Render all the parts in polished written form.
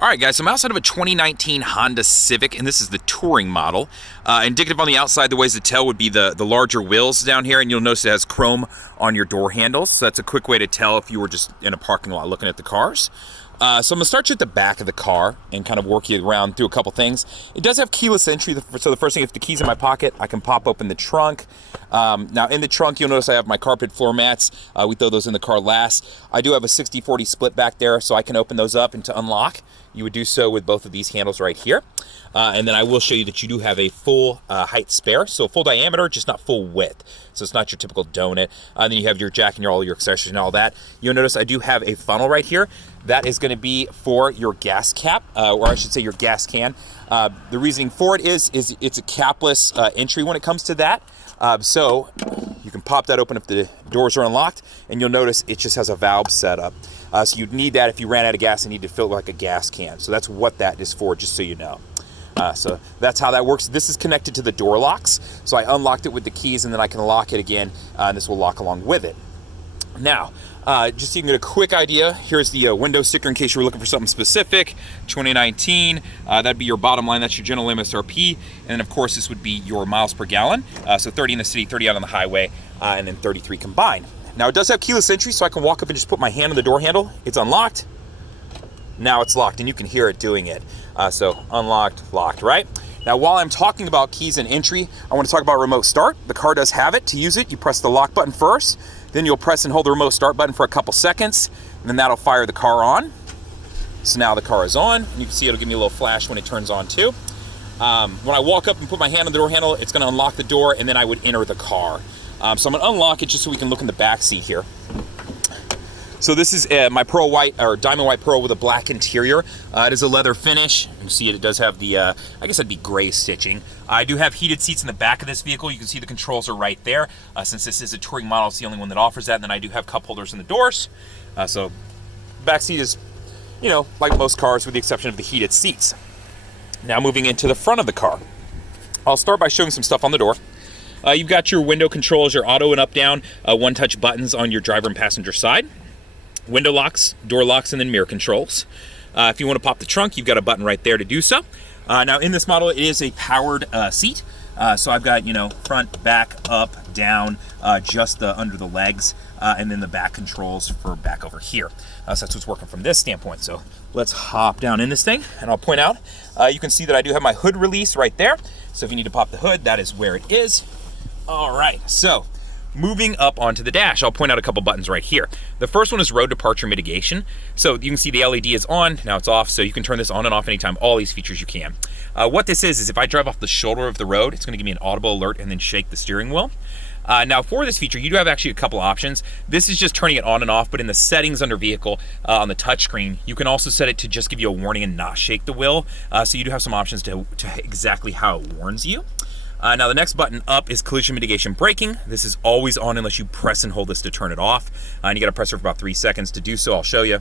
All right, guys, so I'm outside of a 2019 Honda Civic, and this is the Touring model. Indicative on the outside, the ways to tell would be the larger wheels down here, and you'll notice it has chrome on your door handles. So that's a quick way to tell if you were just in a parking lot looking at the cars. So I'm going to start you at the back of the car and kind of work you around through a couple things. It does have keyless entry, so the first thing, if the key's in my pocket, I can pop open the trunk. Now in the trunk, you'll notice I have my carpet floor mats. We throw those in the car last. I do have a 60-40 split back there, so I can open those up and to unlock. You would do so with both of these handles right here. And then I will show you that you do have a full height spare, so full diameter, just not full width. So it's not your typical donut. Then you have your jack and all your accessories and all that. You'll notice I do have a funnel right here. That is going to be for your gas cap, or I should say your gas can. The reasoning for it is it's a capless entry when it comes to that. So you can pop that open if the doors are unlocked, and you'll notice it just has a valve set up. So you'd need that if you ran out of gas and need to fill it like a gas can. So that's what that is for, just so you know. So that's how that works. This is connected to the door locks. So I unlocked it with the keys, and then I can lock it again, and this will lock along with it. Now, just so you can get a quick idea, here's the window sticker in case you were looking for something specific. 2019, that'd be your bottom line. That's your general MSRP. And then, of course, this would be your miles per gallon. So 30 in the city, 30 out on the highway, and then 33 combined. Now, it does have keyless entry, so I can walk up and just put my hand on the door handle. It's unlocked. Now it's locked, and you can hear it doing it. So unlocked, locked, right? Now, while I'm talking about keys and entry, I want to talk about remote start. The car does have it. To use it, you press the lock button first. Then you'll press and hold the remote start button for a couple seconds, and then that'll fire the car on. So now the car is on, and you can see it'll give me a little flash when it turns on too. When I walk up and put my hand on the door handle, it's going to unlock the door, and then I would enter the car. So I'm going to unlock it just so we can look in the back seat here. So this is my pearl white, or diamond white pearl with a black interior. It is a leather finish. You can see it does have the, I guess that'd be gray stitching. I do have heated seats in the back of this vehicle. You can see the controls are right there. Since this is a touring model, it's the only one that offers that. And then I do have cup holders in the doors. So back seat is, you know, like most cars with the exception of the heated seats. Now moving into the front of the car. I'll start by showing some stuff on the door. You've got your window controls, your auto and up down, one-touch buttons on your driver and passenger side. Window locks, door locks, and then mirror controls. If you want to pop the trunk, you've got a button right there to do so. Now in this model, it is a powered seat. So I've got, you know, front, back, up, down, just the under the legs, and then the back controls for back over here. So that's what's working from this standpoint. So let's hop down in this thing, and I'll point out, you can see that I do have my hood release right there. So if you need to pop the hood, that is where it is. All right, so moving up onto the dash, I'll point out a couple buttons right here. The first one is road departure mitigation. So you can see the LED is on, now it's off, so you can turn this on and off anytime, all these features you can. What this is if I drive off the shoulder of the road, it's gonna give me an audible alert and then shake the steering wheel. Now for this feature, you do have actually a couple options. This is just turning it on and off, but in the settings under vehicle on the touchscreen, you can also set it to just give you a warning and not shake the wheel. So you do have some options to exactly how it warns you. Now the next button up is collision mitigation braking. This is always on unless you press and hold this to turn it off. And you gotta press it for about 3 seconds to do so. I'll show you.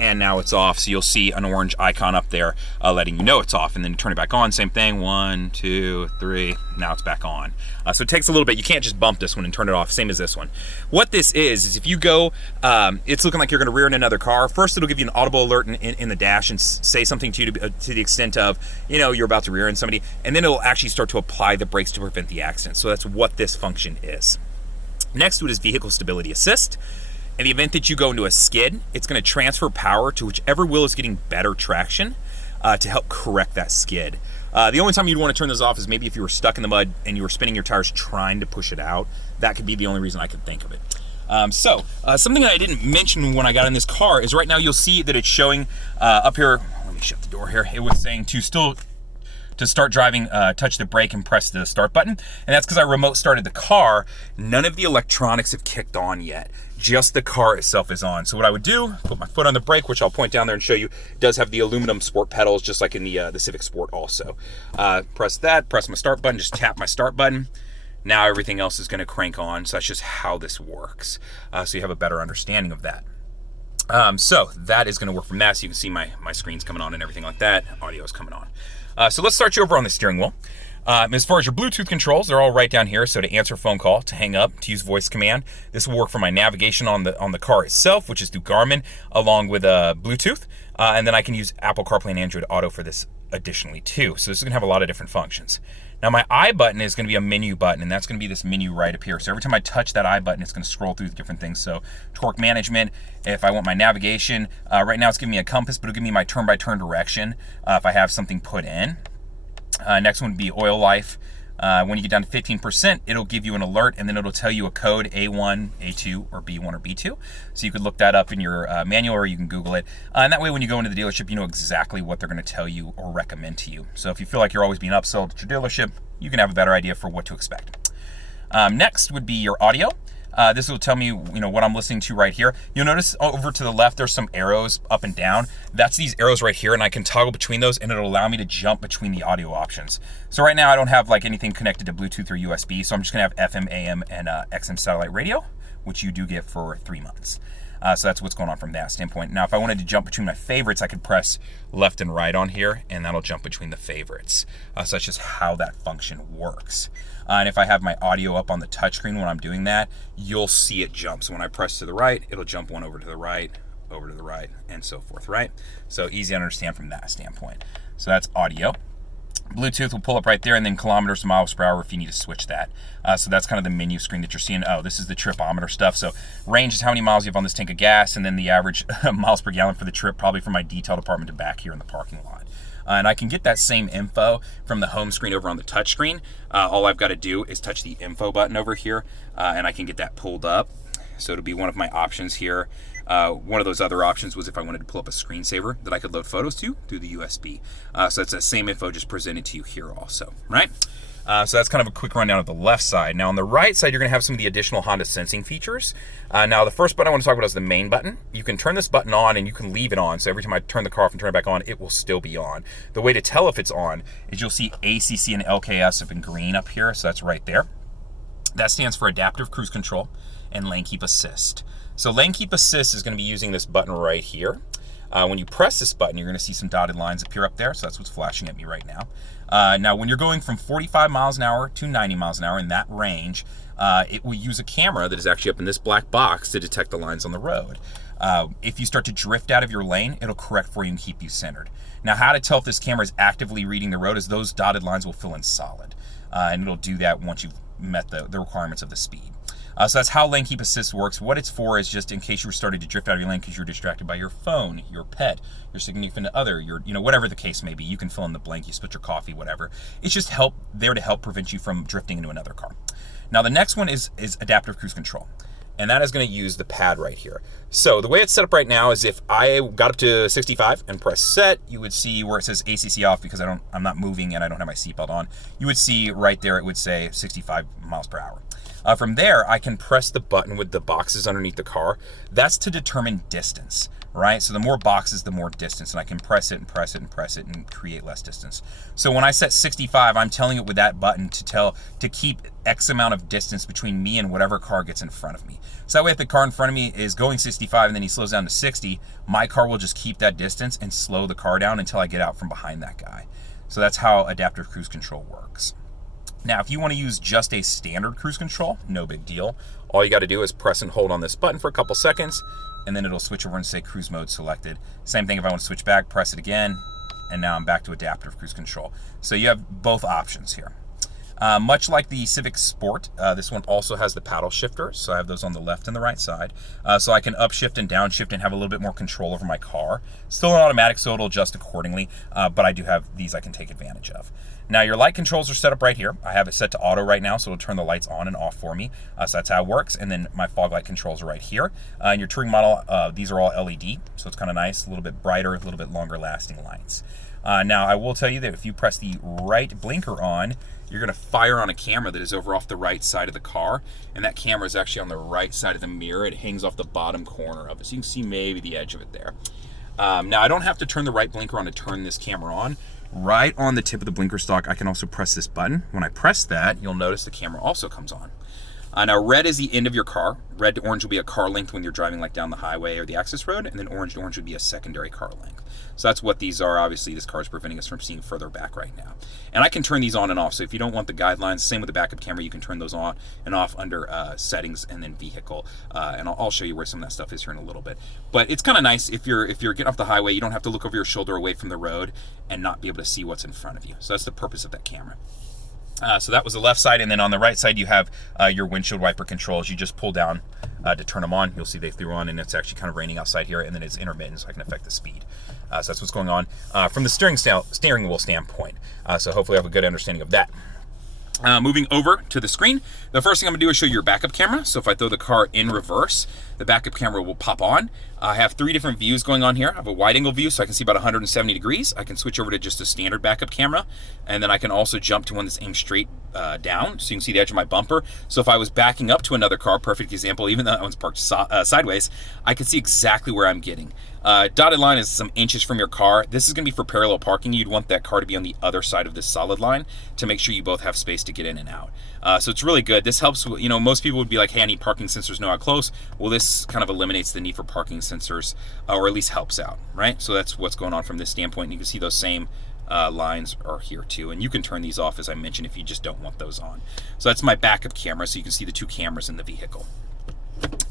And now it's off, so you'll see an orange icon up there letting you know it's off, and then turn it back on, same thing, 1, 2, 3, now it's back on. So it takes a little bit. You can't just bump this one and turn it off, same as this one. What this is if you go, it's looking like you're gonna rear in another car. First, it'll give you an audible alert in the dash and say something to you to the extent of, you know, you're about to rear in somebody, and then it'll actually start to apply the brakes to prevent the accident. So that's what this function is. Next to it is vehicle stability assist. In the event that you go into a skid, it's going to transfer power to whichever wheel is getting better traction to help correct that skid. The only time you'd want to turn this off is maybe if you were stuck in the mud and you were spinning your tires trying to push it out. That could be the only reason I could think of it. Something that I didn't mention when I got in this car is right now you'll see that it's showing up here. Let me shut the door here. It was saying to start driving, touch the brake and press the start button. And that's because I remote started the car. None of the electronics have kicked on yet. Just the car itself is on. So what I would do, put my foot on the brake, which I'll point down there and show you, it does have the aluminum sport pedals, just like in the Civic Sport also. Press that, press my start button, just tap my start button. Now everything else is gonna crank on. So that's just how this works. So you have a better understanding of that. So that is gonna work from that. So you can see my screen's coming on and everything like that. Audio is coming on. So let's start you over on the steering wheel. As far as your Bluetooth controls, they're all right down here. So to answer a phone call, to hang up, to use voice command, this will work for my navigation on the car itself, which is through Garmin, along with Bluetooth. And then I can use Apple CarPlay and Android Auto for this additionally too. So this is gonna have a lot of different functions. Now my I button is gonna be a menu button, and that's gonna be this menu right up here. So every time I touch that I button, it's gonna scroll through the different things. So torque management, if I want my navigation, right now it's giving me a compass, but it'll give me my turn-by-turn direction if I have something put in. Next one would be oil life. When you get down to 15%, it'll give you an alert, and then it'll tell you a code, A1, A2, or B1 or B2. So you could look that up in your manual, or you can Google it. And that way when you go into the dealership, you know exactly what they're gonna tell you or recommend to you. So if you feel like you're always being upsold at your dealership, you can have a better idea for what to expect. Next would be your audio. This will tell me, what I'm listening to right here. You'll notice over to the left, there's some arrows up and down. That's these arrows right here, and I can toggle between those, and it'll allow me to jump between the audio options. So right now, I don't have like anything connected to Bluetooth or USB, so I'm just gonna have FM, AM, and XM satellite radio, which you do get for 3 months. So that's what's going on from that standpoint. Now, if I wanted to jump between my favorites, I could press left and right on here, and that'll jump between the favorites. So that's just how that function works. And if I have my audio up on the touchscreen when I'm doing that, you'll see it jump. So when I press to the right, it'll jump one over to the right, and so forth, right? So easy to understand from that standpoint. So that's audio. Bluetooth will pull up right there, and then kilometers to miles per hour if you need to switch that. So that's kind of the menu screen that you're seeing. Oh, this is the tripometer stuff. So range is how many miles you have on this tank of gas, and then the average miles per gallon for the trip, probably from my detail department to back here in the parking lot. And I can get that same info from the home screen over on the touch screen. All I've got to do is touch the info button over here, and I can get that pulled up. So it'll be one of my options here. One of those other options was if I wanted to pull up a screensaver that I could load photos to through the USB. So it's that same info just presented to you here also, right? So that's kind of a quick rundown of the left side. Now on the right side, you're gonna have some of the additional Honda sensing features. Now the first button I want to talk about is the main button. You can turn this button on and you can leave it on. So every time I turn the car off and turn it back on, it will still be on. The way to tell if it's on is you'll see ACC and LKS up in green up here. So that's right there. That stands for Adaptive Cruise Control and Lane Keep Assist. So Lane Keep Assist is gonna be using this button right here. When you press this button, you're gonna see some dotted lines appear up there. So that's what's flashing at me right now. Now, when you're going from 45 miles an hour to 90 miles an hour in that range, it will use a camera that is actually up in this black box to detect the lines on the road. If you start to drift out of your lane, it'll correct for you and keep you centered. Now, how to tell if this camera is actively reading the road is those dotted lines will fill in solid. And it'll do that once you've met the requirements of the speed. So that's how Lane Keep Assist works. What it's for is just in case you were starting to drift out of your lane because you're distracted by your phone, your pet, your significant other, your, whatever the case may be. You can fill in the blank, you split your coffee, whatever. It's just there to help prevent you from drifting into another car. Now the next one is Adaptive Cruise Control. And that is going to use the pad right here. So the way it's set up right now is if I got up to 65 and press set, you would see where it says ACC off because I'm not moving and I don't have my seatbelt on. You would see right there, it would say 65 miles per hour. From there, I can press the button with the boxes underneath the car. That's to determine distance, right? So the more boxes, the more distance, and I can press it and press it and press it and create less distance. So when I set 65, I'm telling it with that button to keep X amount of distance between me and whatever car gets in front of me. So that way if the car in front of me is going 65 and then he slows down to 60, my car will just keep that distance and slow the car down until I get out from behind that guy. So that's how Adaptive Cruise Control works. Now, if you want to use just a standard cruise control, no big deal. All you got to do is press and hold on this button for a couple seconds, and then it'll switch over and say cruise mode selected. Same thing if I want to switch back, press it again, and now I'm back to Adaptive Cruise Control. So you have both options here. Much like the Civic Sport, this one also has the paddle shifter, so I have those on the left and the right side. So I can upshift and downshift and have a little bit more control over my car. Still an automatic, so it'll adjust accordingly, but I do have these I can take advantage of. Now your light controls are set up right here. I have it set to auto right now, so it'll turn the lights on and off for me. So that's how it works. And then my fog light controls are right here. In your Touring model, these are all LED, so it's kind of nice, a little bit brighter, a little bit longer lasting lights. Now I will tell you that if you press the right blinker on, you're gonna fire on a camera that is over off the right side of the car, and that camera is actually on the right side of the mirror. It hangs off the bottom corner of it, so you can see maybe the edge of it there. Now I don't have to turn the right blinker on to turn this camera on. Right on the tip of the blinker stock, I can also press this button. When I press that, you'll notice the camera also comes on. Now red is the end of your car. Red to orange will be a car length when you're driving like down the highway or the access road, and then orange to orange would be a secondary car length. So that's what these are. Obviously this car is preventing us from seeing further back right now. And I can turn these on and off. So if you don't want the guidelines, same with the backup camera, you can turn those on and off under settings and then vehicle. And I'll show you where some of that stuff is here in a little bit. But it's kind of nice if you're getting off the highway, you don't have to look over your shoulder away from the road and not be able to see what's in front of you. So that's the purpose of that camera. So that was the left side, and then on the right side you have your windshield wiper controls. You just pull down to turn them on. You'll see they threw on, and it's actually kind of raining outside here, and then it's intermittent, so I can affect the speed. So that's what's going on from the steering wheel standpoint. So hopefully I have a good understanding of that. Moving over to the screen, the first thing I'm going to do is show you your backup camera. So if I throw the car in reverse, the backup camera will pop on. I have 3 different views going on here. I have a wide angle view so I can see about 170 degrees. I can switch over to just a standard backup camera, and then I can also jump to one that's aimed straight down so you can see the edge of my bumper. So if I was backing up to another car, perfect example, even though that one's parked sideways, I can see exactly where I'm getting. Dotted line is some inches from your car. This is going to be for parallel parking. You'd want that car to be on the other side of this solid line to make sure you both have space to get in and out. So it's really good. This helps, you know, most people would be like, hey, I need parking sensors, know how close. Well, this kind of eliminates the need for parking sensors, or at least helps out, right? So that's what's going on from this standpoint. And you can see those same lines are here too. And you can turn these off, as I mentioned, if you just don't want those on. So that's my backup camera, so you can see the 2 cameras in the vehicle.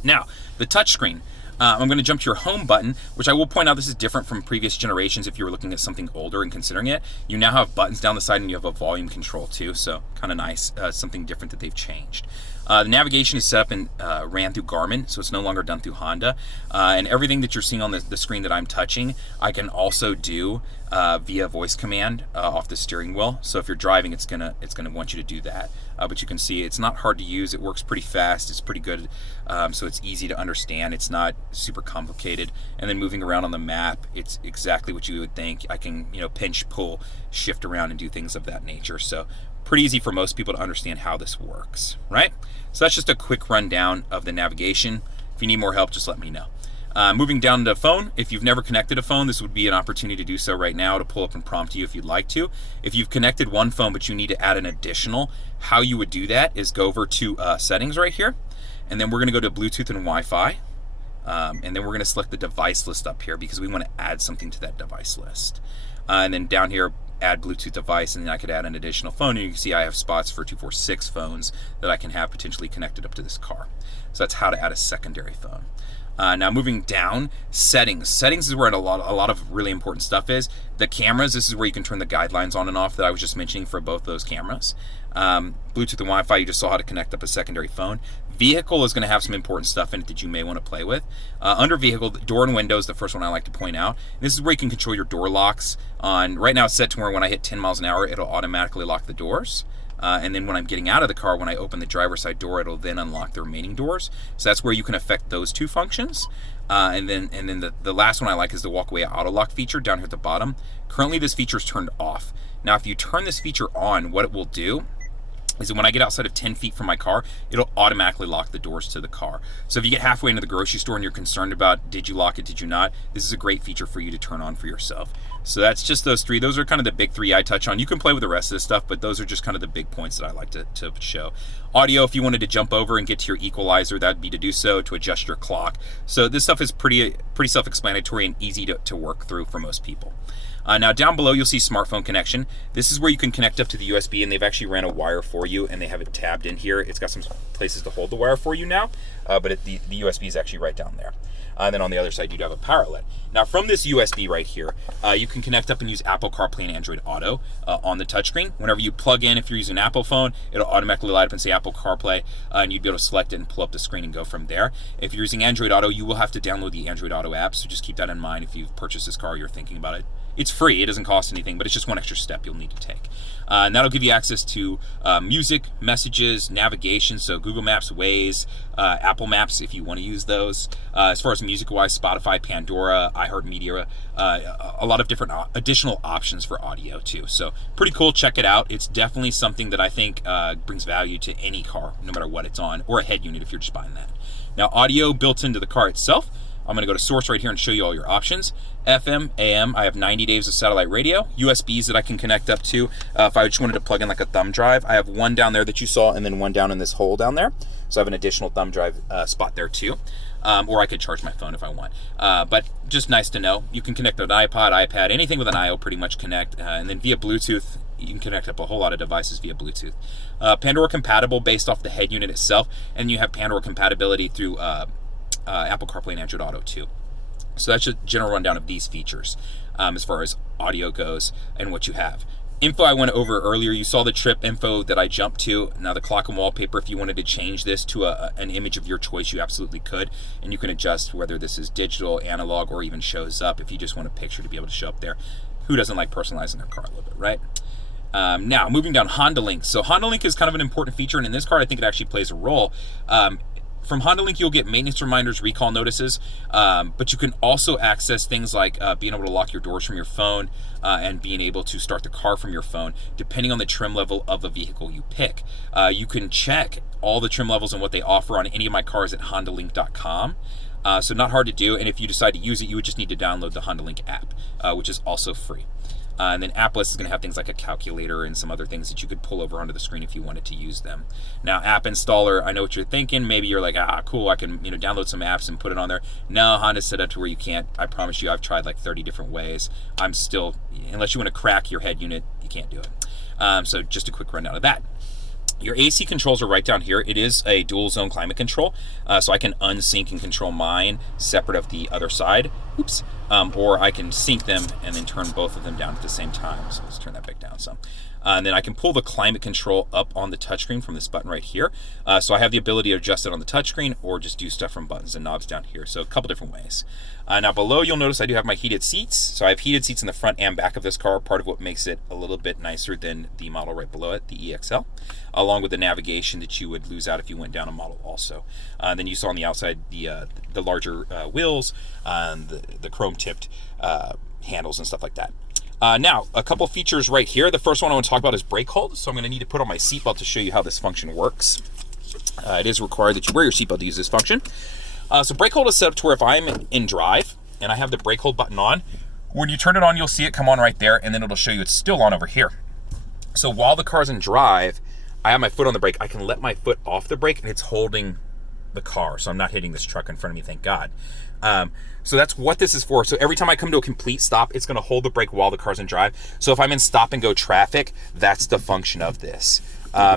Now, the touchscreen. I'm going to jump to your home button, which I will point out this is different from previous generations if you were looking at something older and considering it. You now have buttons down the side and you have a volume control too, so kind of nice, something different that they've changed. The navigation is set up and ran through Garmin, so it's no longer done through Honda. And everything that you're seeing on the screen that I'm touching, I can also do via voice command off the steering wheel. So if you're driving, it's gonna want you to do that. But you can see it's not hard to use. It works pretty fast. It's pretty good. So it's easy to understand. It's not super complicated. And then moving around on the map, it's exactly what you would think. I can, you know, pinch, pull, shift around, and do things of that nature. So pretty easy for most people to understand how this works, right? So that's just a quick rundown of the navigation. If you need more help, just let me know. Moving down to phone, if you've never connected a phone, this would be an opportunity to do so right now to pull up and prompt you if you'd like to. If you've connected one phone but you need to add an additional, how you would do that is go over to settings right here, and then we're going to go to Bluetooth and Wi-Fi, and then we're going to select the device list up here because we want to add something to that device list. And then down here, add Bluetooth device, and then I could add an additional phone, and you can see I have spots for 2, 4, 6 phones that I can have potentially connected up to this car. So that's how to add a secondary phone. Now moving down, settings. Settings is where a lot of really important stuff is. The cameras, this is where you can turn the guidelines on and off that I was just mentioning for both those cameras. Bluetooth and Wi-Fi, you just saw how to connect up a secondary phone. Vehicle is going to have some important stuff in it that you may want to play with. Under vehicle, door and window is the first one I like to point out. This is where you can control your door locks. Right now it's set to where when I hit 10 miles an hour, it'll automatically lock the doors. And then when I'm getting out of the car, when I open the driver's side door, it'll then unlock the remaining doors. So that's where you can affect those 2 functions. And then the last one I like is the Walkway auto lock feature down here at the bottom. Currently this feature is turned off. Now if you turn this feature on, what it will do is that when I get outside of 10 feet from my car, it'll automatically lock the doors to the car. So if you get halfway into the grocery store and you're concerned about did you lock it, did you not, this is a great feature for you to turn on for yourself. So that's just those 3. Those are kind of the big 3 I touch on. You can play with the rest of this stuff, but those are just kind of the big points that I like to show. Audio, if you wanted to jump over and get to your equalizer, that'd be to do so, to adjust your clock. So this stuff is pretty self-explanatory and easy to work through for most people. Now down below you'll see smartphone connection. This is where you can connect up to the USB, and they've actually ran a wire for you, and they have it tabbed in here. It's got some places to hold the wire for you now, but the USB is actually right down there. And then on the other side you'd have a power outlet. Now from this USB right here, you can connect up and use Apple Carplay and Android Auto on the touchscreen. Whenever you plug in, if you're using an Apple phone, it'll automatically light up and say Apple Carplay, and you'd be able to select it and pull up the screen and go from there. If you're using Android Auto, you will have to download the Android Auto app, so just keep that in mind if you've purchased this car or you're thinking about it. It's free, it doesn't cost anything, but it's just one extra step you'll need to take. And that'll give you access to music, messages, navigation, so Google Maps, Waze, Apple Maps if you want to use those. As far as music-wise, Spotify, Pandora, iHeartMedia, a lot of different additional options for audio too. So pretty cool, check it out. It's definitely something that I think brings value to any car, no matter what it's on, or a head unit if you're just buying that. Now audio built into the car itself, I'm going to go to source right here and show you all your options. FM, AM, I have 90 days of satellite radio. USBs that I can connect up to. If I just wanted to plug in like a thumb drive, I have one down there that you saw and then one down in this hole down there. So I have an additional thumb drive spot there too. Or I could charge my phone if I want. But just nice to know. You can connect an iPod, iPad, anything with an I/O pretty much connect. And then via Bluetooth, you can connect up a whole lot of devices via Bluetooth. Pandora compatible based off the head unit itself. And you have Pandora compatibility through Apple CarPlay and Android Auto too. So that's just a general rundown of these features as far as audio goes and what you have. Info I went over earlier, you saw the trip info that I jumped to. Now the clock and wallpaper, if you wanted to change this to an image of your choice, you absolutely could. And you can adjust whether this is digital, analog, or even shows up if you just want a picture to be able to show up there. Who doesn't like personalizing their car a little bit, right? Now, moving down Hondalink. So Hondalink is kind of an important feature, and in this car, I think it actually plays a role. From Hondalink, you'll get maintenance reminders, recall notices, but you can also access things like being able to lock your doors from your phone and being able to start the car from your phone, depending on the trim level of the vehicle you pick. You can check all the trim levels and what they offer on any of my cars at hondalink.com. So not hard to do, and if you decide to use it, you would just need to download the Hondalink app, which is also free. And then App List is going to have things like a calculator and some other things that you could pull over onto the screen if you wanted to use them. Now, App Installer, I know what you're thinking. Maybe you're like, cool, I can download some apps and put it on there. No, Honda's set up to where you can't. I promise you, I've tried like 30 different ways. I'm still, unless you want to crack your head unit, you can't do it. So just a quick rundown of that. Your AC controls are right down here. It is a dual zone climate control, so I can unsync and control mine separate of the other side. Oops. Or I can sync them and then turn both of them down at the same time. So let's turn that back down some. And then I can pull the climate control up on the touchscreen from this button right here. So I have the ability to adjust it on the touchscreen or just do stuff from buttons and knobs down here. So a couple different ways. Now below, you'll notice I do have my heated seats. So I have heated seats in the front and back of this car, part of what makes it a little bit nicer than the model right below it, the EXL, along with the navigation that you would lose out if you went down a model also. Then you saw on the outside the larger wheels, the chrome-tipped handles and stuff like that. Now, a couple features right here. The first one I want to talk about is brake hold. So I'm going to need to put on my seatbelt to show you how this function works. It is required that you wear your seatbelt to use this function. So brake hold is set up to where if I'm in drive and I have the brake hold button on, when you turn it on, you'll see it come on right there, and then it'll show you it's still on over here. So while the car's in drive, I have my foot on the brake. I can let my foot off the brake, and it's holding the car, so I'm not hitting this truck in front of me, thank God. So that's what this is for. So every time I come to a complete stop, it's going to hold the brake while the car's in drive. So if I'm in stop and go traffic, that's the function of this.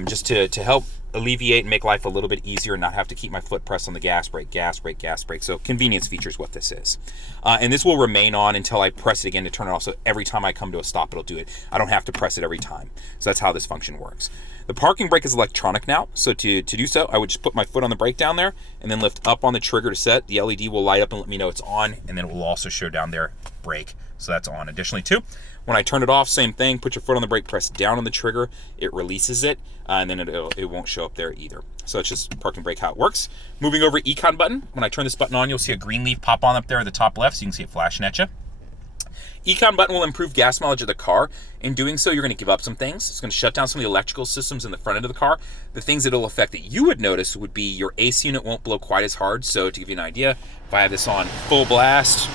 Just to help alleviate and make life a little bit easier and not have to keep my foot pressed on the gas brake, gas brake, gas brake. So convenience feature is what this is. And this will remain on until I press it again to turn it off. So every time I come to a stop, it'll do it. I don't have to press it every time. So that's how this function works. The parking brake is electronic now. So to do so, I would just put my foot on the brake down there and then lift up on the trigger to set. The LED will light up and let me know it's on, and then it will also show down there brake. So that's on. Additionally too, when I turn it off, same thing, put your foot on the brake, press down on the trigger, it releases it, and then it won't show up there either. So it's just parking brake how it works. Moving over Econ Button, when I turn this button on, you'll see a green leaf pop on up there at the top left, so you can see it flashing at you. Econ Button will improve gas mileage of the car. In doing so, you're going to give up some things. It's going to shut down some of the electrical systems in the front end of the car. The things that it'll affect that you would notice would be your AC unit won't blow quite as hard. So to give you an idea, if I have this on full blast,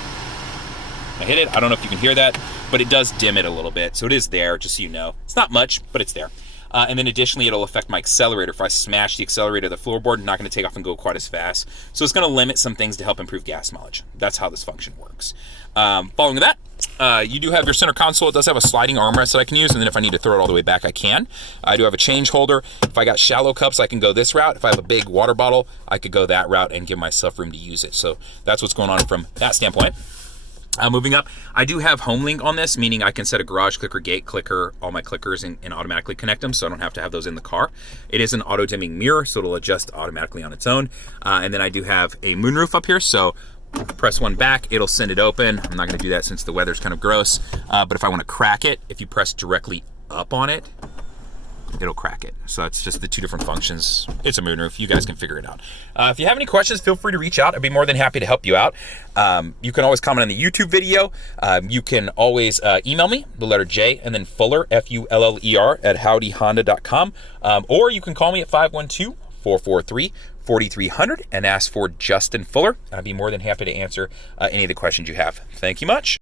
I hit it. I don't know if you can hear that, but it does dim it a little bit. So it is there, just so you know. It's not much, but it's there. And then additionally, it'll affect my accelerator. If I smash the accelerator, the floorboard, not going to take off and go quite as fast. So it's going to limit some things to help improve gas mileage. That's how this function works. Following that, you do have your center console. It does have a sliding armrest that I can use, and then if I need to throw it all the way back, I can. I do have a change holder. If I got shallow cups, I can go this route. If I have a big water bottle, I could go that route and give myself room to use it. So that's what's going on from that standpoint. Moving up, I do have Hondalink on this, meaning I can set a garage clicker, gate clicker, all my clickers, and automatically connect them, so I don't have to have those in the car. It is an auto-dimming mirror, so it'll adjust automatically on its own. And then I do have a moonroof up here, so press one back, it'll send it open. I'm not going to do that since the weather's kind of gross, but if I want to crack it, if you press directly up on it, it'll crack it. So that's just the two different functions. It's a moonroof. You guys can figure it out. If you have any questions, feel free to reach out. I'd be more than happy to help you out. You can always comment on the YouTube video. You can always email me, the letter J, and then Fuller, Fuller, at howdyhonda.com. Or you can call me at 512-443-4643. 4300 and ask for Justin Fuller. I'd be more than happy to answer any of the questions you have. Thank you much.